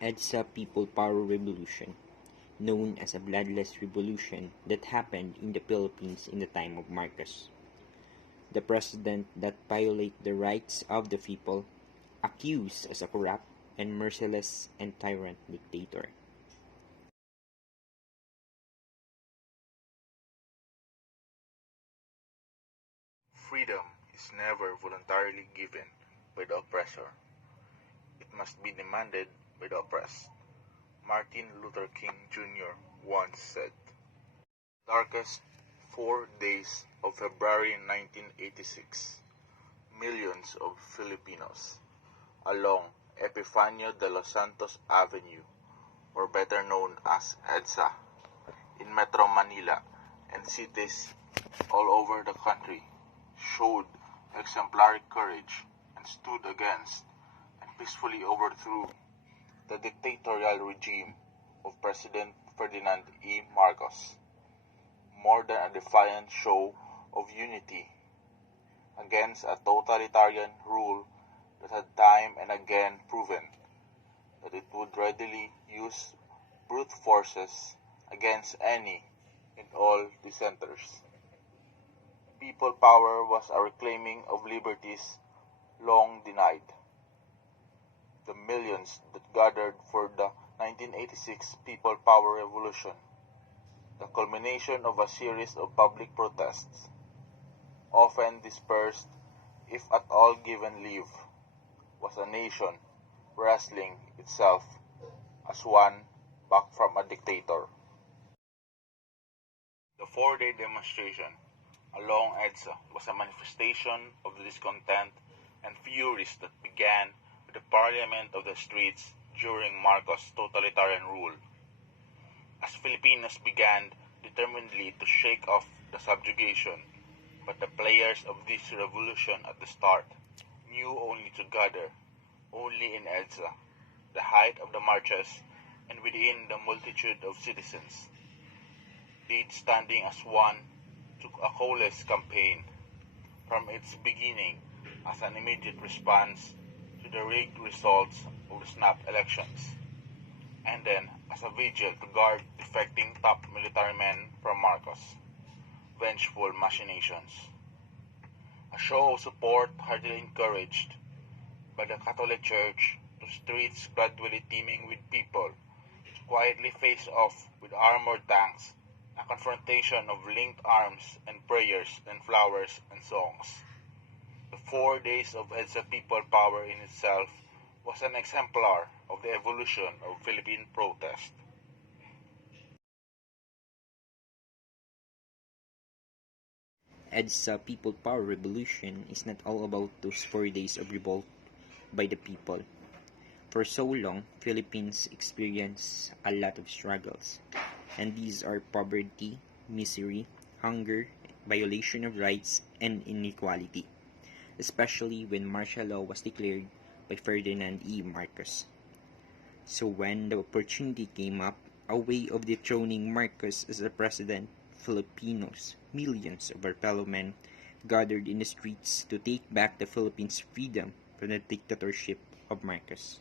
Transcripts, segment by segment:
EDSA People Power Revolution, known as a bloodless revolution that happened in the Philippines in the time of Marcos, the president that violated the rights of the people, accused as a corrupt and merciless and tyrant dictator. Freedom is never voluntarily given by the oppressor. It must be demanded by the oppressed. Martin Luther King Jr. once said, "Darkest 4 days of February 1986, millions of Filipinos along Epifanio de los Santos Avenue, or better known as EDSA, in Metro Manila and cities all over the country, showed exemplary courage and stood against and peacefully overthrew the dictatorial regime of President Ferdinand E. Marcos, more than a defiant show of unity against a totalitarian rule that had time and again proven that it would readily use brute forces against any and all dissenters. People power was a reclaiming of liberties long denied. The millions that gathered for the 1986 People Power Revolution, the culmination of a series of public protests, often dispersed, if at all given leave, was a nation wrestling itself as one back from a dictator. The 4-day demonstration along EDSA was a manifestation of the discontent and furies that began with the parliament of the streets during Marcos' totalitarian rule. As Filipinos began determinedly to shake off the subjugation, but the players of this revolution at the start knew only to gather, only in EDSA, the height of the marches, and within the multitude of citizens. They, standing as one, took a coalesced campaign from its beginning as an immediate response to the rigged results of the snap elections, and then as a vigil to guard defecting top military men from Marcos' vengeful machinations. A show of support heartily encouraged by the Catholic Church, to streets gradually teeming with people, to quietly face off with armored tanks, a confrontation of linked arms and prayers and flowers and songs. The 4 days of EDSA People Power in itself was an exemplar of the evolution of Philippine protest. EDSA People Power Revolution is not all about those 4 days of revolt by the people. For so long, Philippines experienced a lot of struggles, and these are poverty, misery, hunger, violation of rights, and inequality, especially when martial law was declared by Ferdinand E. Marcos. So when the opportunity came up, a way of dethroning Marcos as a president, Filipinos, millions of our fellow men, gathered in the streets to take back the Philippines' freedom from the dictatorship of Marcos.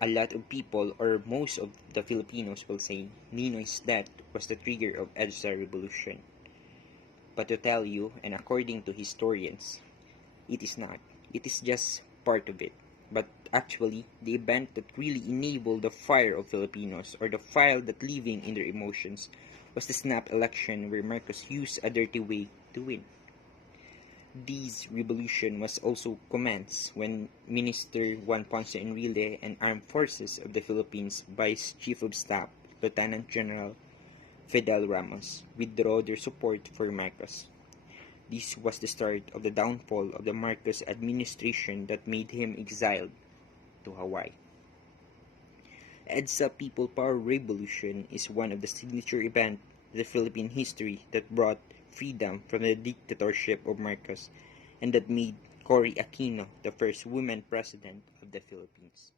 A lot of people, or most of the Filipinos, will say Ninoy's death was the trigger of EDSA revolution. But to tell you, and according to historians, it is not. It is just part of it. But actually, the event that really enabled the fire of Filipinos, or the fire that living in their emotions, was the snap election where Marcos used a dirty way to win. This revolution was also commenced when Minister Juan Ponce Enrile and Armed Forces of the Philippines Vice Chief of Staff, Lieutenant General Fidel Ramos, withdrew their support for Marcos. This was the start of the downfall of the Marcos administration that made him exiled to Hawaii. EDSA People Power Revolution is one of the signature events of the Philippine history that brought freedom from the dictatorship of Marcos and that made Cory Aquino the first woman president of the Philippines.